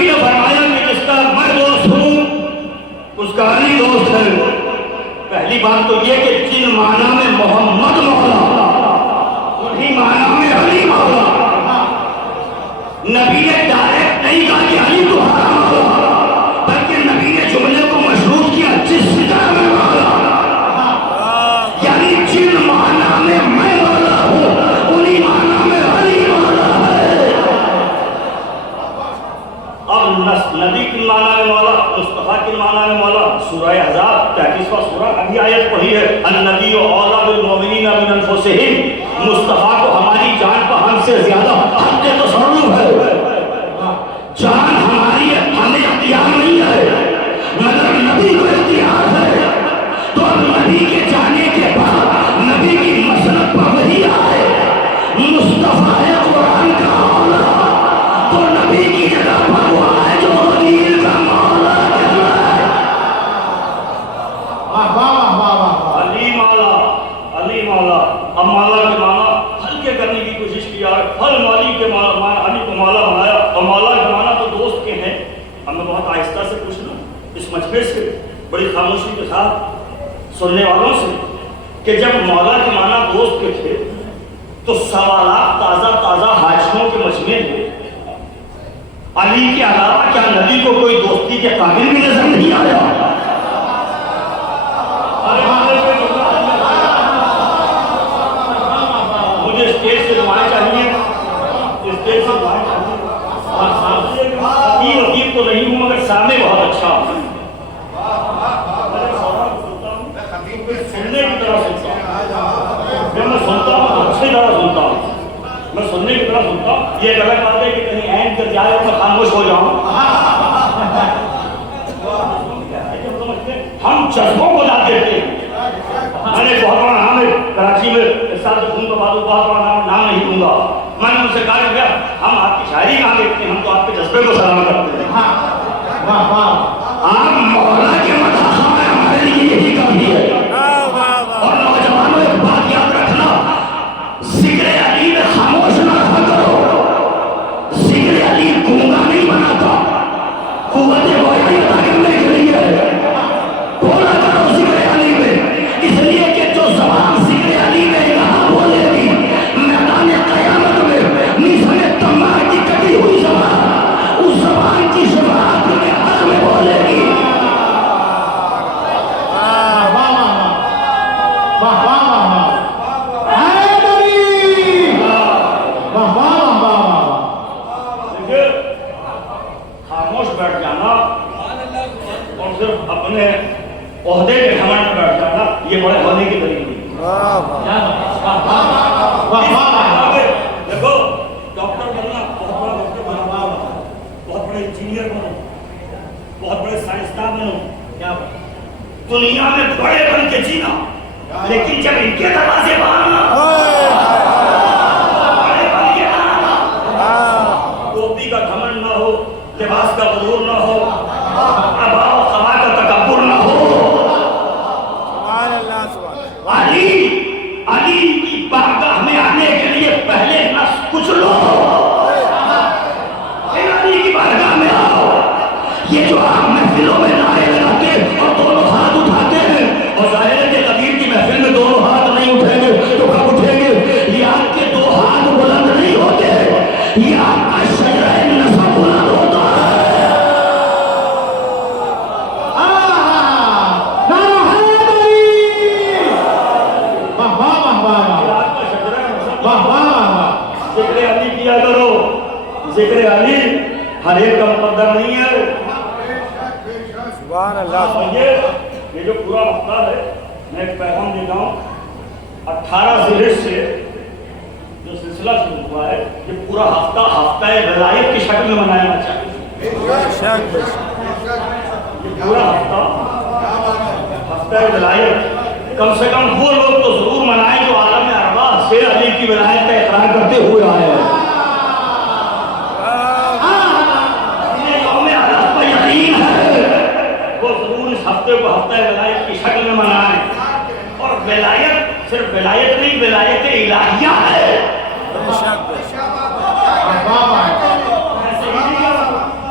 نبی نے فرمایا کہ جس کا میں دوست ہوں اس کا علی دوست ہے۔ پہلی بات تو یہ کہ جن معنی میں محمد مولا انہی معنی میں علی مولا۔ نبی نے ڈائریکٹ نہیں کہا کہ علی تمہارا مولا، بلکہ نبی نے جملے کو مشروط کیا جس طرح میں مولا، یعنی جن معنی میں میں مولا ہوں انہی معنی میں علی مولا ہے۔ اب نبی کی معنی میں مولا، مصطفیٰ کی معنی میں مولا، سورہ احزاب 33واں سورہ ابھی آیت پڑھی ہے، النبی اولیٰ بالمؤمنین من انفسہم، مصطفیٰ کو ہماری جان پر ہم سے زیادہ حق تصرف ہے۔ جان ہماری ہے، ہمیں اختیار نہیں ہے مگر نبی کو اختیار ہے۔ تو نبی کے جانے کے بعد نبی کی مسلک پر وہی آئے، مصطفیٰ قرآن کا اولیٰ، تو نبی کی جگہ پر وہ آئے جو غلیل کا مولا کہلائے۔ علی مولا، علی مولا۔ اب مولا کے معنی ہلکے کرنے کی کوشش کیا ہے، ہر مولی کے علی کو مولا بنایا، اور مولا کے معنی تو دوست کے ہیں۔ اب میں بہت آہستہ سے پوچھنا اس مجمع سے، بڑی خاموشی کے ساتھ سننے والوں سے، کہ جب مولا کے معنی دوست کے تھے تو سوالات تازہ تازہ حاجیوں کے مجمع میں علی کے علاوہ کیا نبی کو کوئی دوستی کے قابل بھی نظر نہیں آیا؟ مجھے اسٹیج سے دعائیں چاہیے، اسٹیج سے دعائیں چاہیے۔ عقیب تو نہیں ہوں مگر سامنے بہت اچھا ہوں، سننے کی طرح سنتا ہوں، جب میں سنتا ہوں تو اچھی طرح سنتا ہوں، میں سننے کی طرح سنتا ہوں۔ یہ غلط بات ہے کہ کہیں عین کر جائے اور میں خاموش ہو جاؤں۔ ہم جذبوں کو لا دیتے ہیں۔ میں نے بہت بڑا نام ہے کراچی میں، اس سال سے کا بعد بہت بڑا نام نہیں دوں گا۔ میں نے ان سے کہا کہ ہم آپ کی شاعری کہاں دیکھتے ہیں، ہم تو آپ کے جذبے کو سلام کرتے ہیں۔ آپ مولا کے مداح میں ہمارے لیے یہی کافی ہے۔ اور نوجوانوں ایک بات یاد رکھنا، ذکر علی میں خاموش نہ رہا کرو۔ ذکر علی گونگا نہیں بناتا، قوت گویائی عطا کرنے کے لیے بولا کرو ذکر علی میں، اس لیے کہ جو زبان ذکر علی میں یہاں بولے گی میدان قیامت میں نیزہ تمام کی کٹی ہوئی زبان اس زبان کی شفاعت میں حق میں بولے گی۔ خاموش بیٹھ جانا اور صرف اپنے عہدے کے گھمنڈ میں بیٹھ جانا، یہ بڑے ہونے کی طریقے۔ دیکھو ڈاکٹر بننا، بہت بڑا ڈاکٹر بننا، بہت بڑے انجینئر بنو، بہت بڑے سائنسدان بنو، دنیا میں بڑے بن کے جینا، لیکن جب ان کے دروازے پر آنا، بڑے بن کے آنا، ٹوپی کا گھمنڈ نہ ہو، لباس کا غرور نہ ہو، ابا و خما کا تکبر نہ ہو۔ علی کی بارگاہ میں آنے کے لیے پہلے نفس کچھ لو، پھر علی کی بارگاہ میں آؤ۔ یہ جو آپ محفلوں میں نعرے لگاتے اور دونوں ہاتھ اٹھاتے ہیں، اور ظاہر ہے کہ قدیر کی محفل میں دونوں ہاتھ نہیں اٹھیں گے تو کب اٹھیں گے؟ یہ آپ کے دو ہاتھ بلند نہیں ہوتے، یہ آپ کا شجرہ نصب بلند ہوتا ہے۔ ذکر علی کیا کرو، ذکر علی ہر ایک کا مقدر نہیں ہے۔ سبحان اللہ۔ یہ جو پورا ہفتہ ہے، میں ایک پیغام دیتا ہوں، 18 ذی سے جو سلسلہ شروع ہوا ہے، یہ پورا ہفتہ ولایت کی شکل میں منانا چاہیے۔ یہ پورا ہفتہ ولایت، کم سے کم وہ لوگ تو ضرور منائیں جو عالم ارواح سے علی کی ولایت کا اقرار کرتے ہوئے آئے ہیں۔ وہ ضرور اس ہفتے کو ہفتہ ولایت کی شکل میں منائیں، اور ولایت صرف ولایت نہیں، ولایت الہیہ ہے۔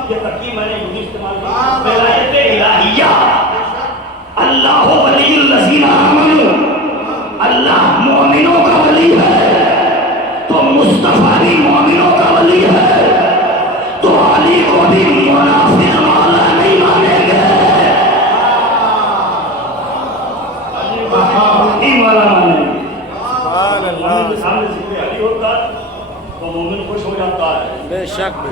یہ ترکیب میں نے یوں استعمال کی ولایت الہیہ اللہ ولی الذین آمنوا اللہ مومنوں کا ولی ہے تو مصطفیٰ بھی مومنوں کا ولی ہے تو علی کو بھی منافق مولا نہیں مانیں گے مولا مانیں گے مومن کے سامنے ذکر علی ہوتا ہے تو مومن خوش ہو جاتا ہے بے شک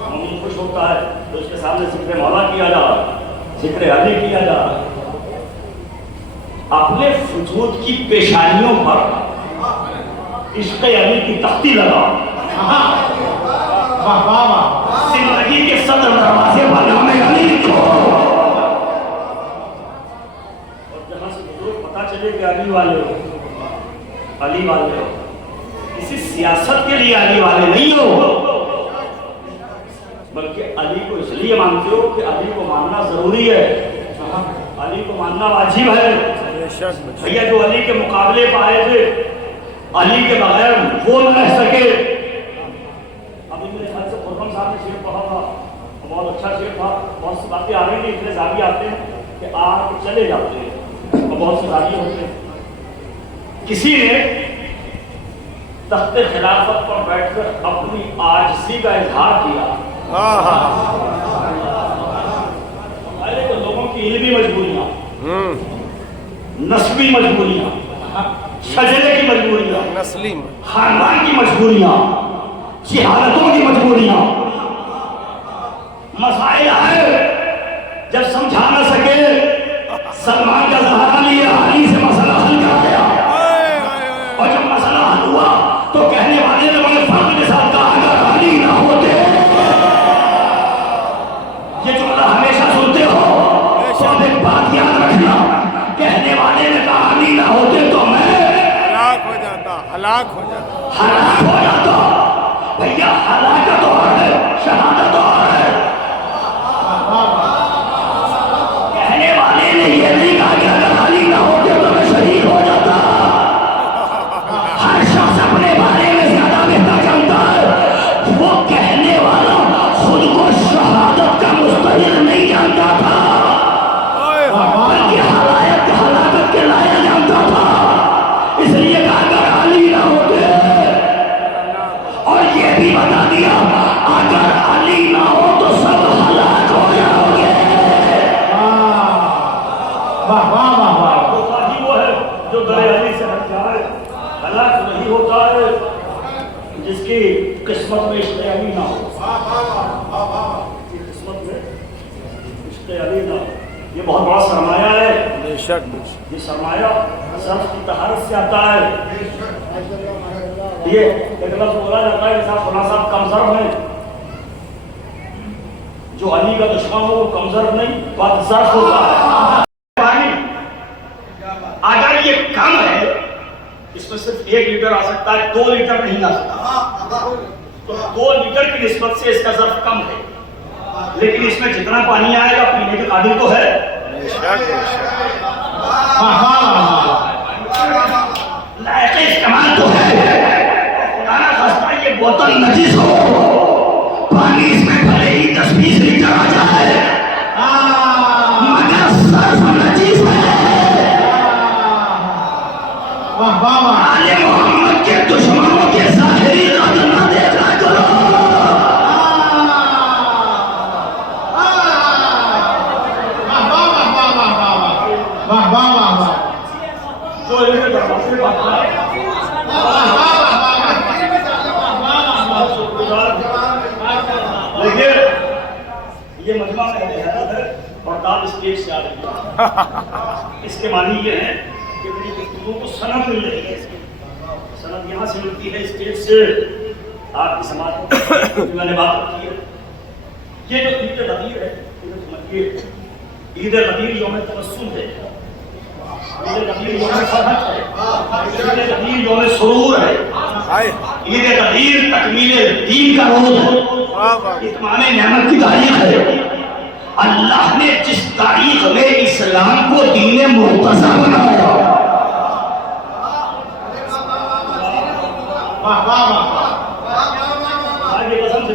مومن خوش ہوتا ہے تو اس کے سامنے ذکر مولا کیا جا رہا ذکر علی کیا جا رہا اپنے وجود کی پیشانیوں پر عشق علی کی تختی لگا زندگی کے صدر دروازے پر نام علی لکھو اور جہاں سے بزرگ پتا چلے کہ علی والے ہو علی والے ہو کسی سیاست کے لیے علی والے نہیں ہو بلکہ علی کو اس لیے مانتے ہو کہ علی کو ماننا ضروری ہے علی کو ماننا واجب ہے بھیا جو علی کے مقابلے پائے تھے علی کے بغیر وہ نہ رہ سکے ابھی میرے خیال سے خرم صاحب نے شعر پڑھا تھا بہت اچھا شعر تھا بہت سی باتیں آ رہی ہیں اتنے زاویے آتے ہیں کہ آ کے چلے جاتے ہیں اور بہت سے زاویے ہوتے ہیں کسی نے تخت خلافت پر بیٹھ کر اپنی عاجزی کا اظہار کیا پہلے تو لوگوں کی علمی مجبوریاں نسبی مجبوریاں شجرے کی مجبوریاں نسلی خاندان کی مجبوریاں جہالتوں کی مجبوریاں مسائل آئے جب سمجھا نہ سکے سلمان کا سہارا لیا علی سے مسئلہ حل کر دیا اور جب مسئلہ حل ہوا تو کہنے والے نے بڑے فرق کے ساتھ کہا اگر علی نہ ہوتے یہ جملہ ہمیشہ سنتے ہو تو اب ایک بات یاد رکھنا کہنے والے نے کہا علی نہ ہوتے تو میں ہلاک ہو جاتا بھیا ہلاکت اور ہے شہادت اور ہے کہنے والے نے یہ نہیں کہا کہ اگر علی نہ ہوتے تو میں شہید ہو جاتا ہر شخص اپنے بارے میں زیادہ بہتر جانتا ہے وہ کہنے والا خود کو شہادت کا مستحق نہیں جانتا تھا بلکہ ہلاکت کے لائق جانتا تھا اس لیے کہا اگر علی نہ ہوتے اور یہ بھی بتا دیا اگر علی نہ ہو تو سب ہلاک ہو جاؤ گے وہ ہے جو در علی سے ہٹ جائے ہلاک نہیں ہوتا ہے جس کی قسمت میں عشق علی نہ ہو قسمت میں عشق علی نہ ہو یہ بہت بڑا سرمایہ ہے بے شک یہ سرمایہ صرف کی طہارت سے آتا ہے یہ ایک لفظ بولا جاتا ہے کہ فلاں صاحب کمزور ہیں جو علی کا دشمن ہو وہ کمزور نہیں بدظرف ہوتا ہے اگر یہ کم ہے اس میں صرف 1 لیٹر آ سکتا ہے 2 لیٹر نہیں آ سکتا تو 2 لیٹر کی نسبت سے اس کا ظرف کم ہے لیکن اس میں جتنا پانی آئے گا پینے کے قابل تو ہے لائق استعمال تو ہے خدا خستہ یہ بوتل نجس ہو پانی اس میں بھلے ہی 10-20 لیٹر آ جائے مگر صرف نجس ہے آل محمد کے دشمنوں کے ظاہری قدر نہ دیکھا کرو یہ مجمع میں حیرت ہے اور داد اسٹیج سے آ رہی ہے اس کے معنی یہ ہے کہ میری گفتگو کو سند مل رہی ہے سند یہاں سے ملتی ہے اسٹیج سے آپ کی سماعت میں نے بات کی ہے یہ جو عید غدیر ہے عید غدیر یوم تبسم ہے عید غدیر یوم فرحت ہے عید غدیر یوم سرور ہے عید غدیر تکمیل دین کا روز ہے اتمام نعمت کی تاریخ ہے اللہ نے جس تاریخ میں اسلام کو دین مرتضی بنایا آج یہ قسم سے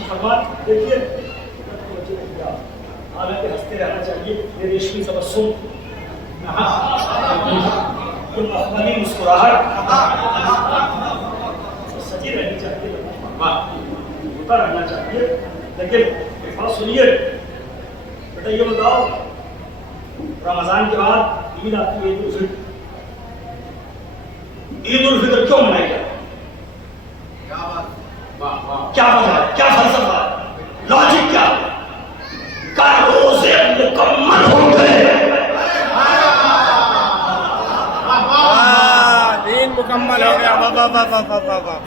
تشریف فرما. دیکھیے حالانکہ ہنستے رہنا چاہیے. یہ ریشمی تبسم, یہ مسکراہٹ سجی رہنی چاہیے, ہوتا رہنا چاہیے. لیکن ایک بات سنیے بیٹا, یہ بتاؤ رمضان کے بعد عید آتی ہے, عید الفطر. عید الفطر کیوں منائی جاتی ہے؟ کیا وجہ ہے, کیا فلسفہ ہے, لاجک کیا ہے؟ کا روزے مکمل ہو گئے, دین مکمل ہو گیا. واہ واہ واہ واہ واہ واہ واہ.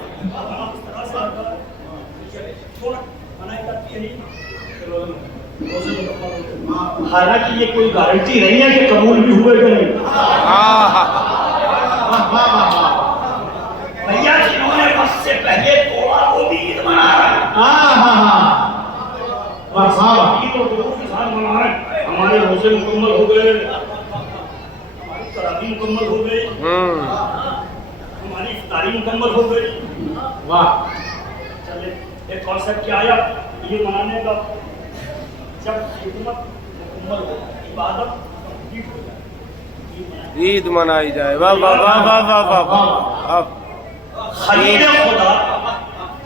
حالانکہ یہ کوئی گارنٹی نہیں ہے کہ قبول بھی ہوئے کہ نہیں. بھیا جنہوں نے وقت سے پہلے توڑا وہ بھی عید منا رہا ہے. عید اور ضرور کے ساتھ منا رہے ہیں. ہمارے روزے مکمل ہو گئے, ہماری تراویح مکمل ہو گئی, ہماری افطاری مکمل ہو گئی. واہ. چلے ایک کانسیپٹ کیا آیا یہ منانے کا, جب خدمت مکمل ہو, عبادت کمپلیٹ ہو جائے, عید منائی جائے. واہ واہ واہ واہ واہ واہ واہ. خلیل خدا,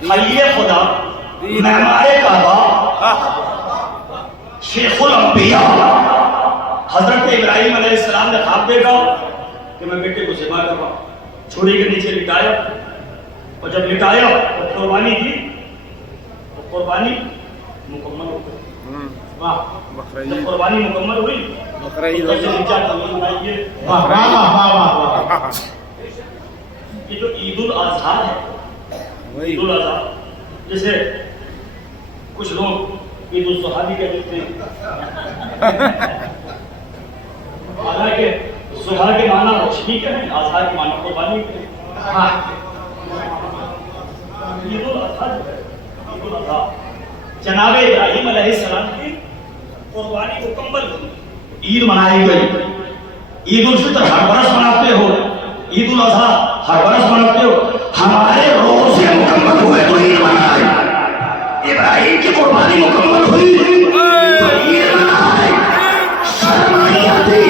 خلیل خدا, معمار کعبہ, شیخ الانبیاء حضرت ابراہیم علیہ السلام نے خواب دیکھا کہ میں بیٹے کو ذبح کر رہا ہوں. چھری کے نیچے لٹایا, اور جب لٹایا تو قربانی دی, تو قربانی مکمل ہو گئی. جب قربانی مکمل ہوئی بقرعید یہ جو عید الاضحیٰ ہے, عید الاضحیٰ جیسے کچھ لوگ عید الضحیٰ بھی کہہ دیتے ہیں, حالانکہ ضحیٰ کے معنی روشنی کے ہیں, اضحیٰ کے معنی قربانی کے ہیں. عید الاضحیٰ جو ہے, عید الاضحیٰ جناب ابراہیم علیہ السلام کی قربانی مکمل ہوئی, عید منائی گئی. عید الفطر ہر برس مناتے ہو, عید الاضحیٰ ہر برس مناتے ہو. ہمارے روزے مکمل ہوئے تو عید منائی, ابراہیم کی قربانی مکمل ہوئی تو عید منائی. شرم نہیں آتی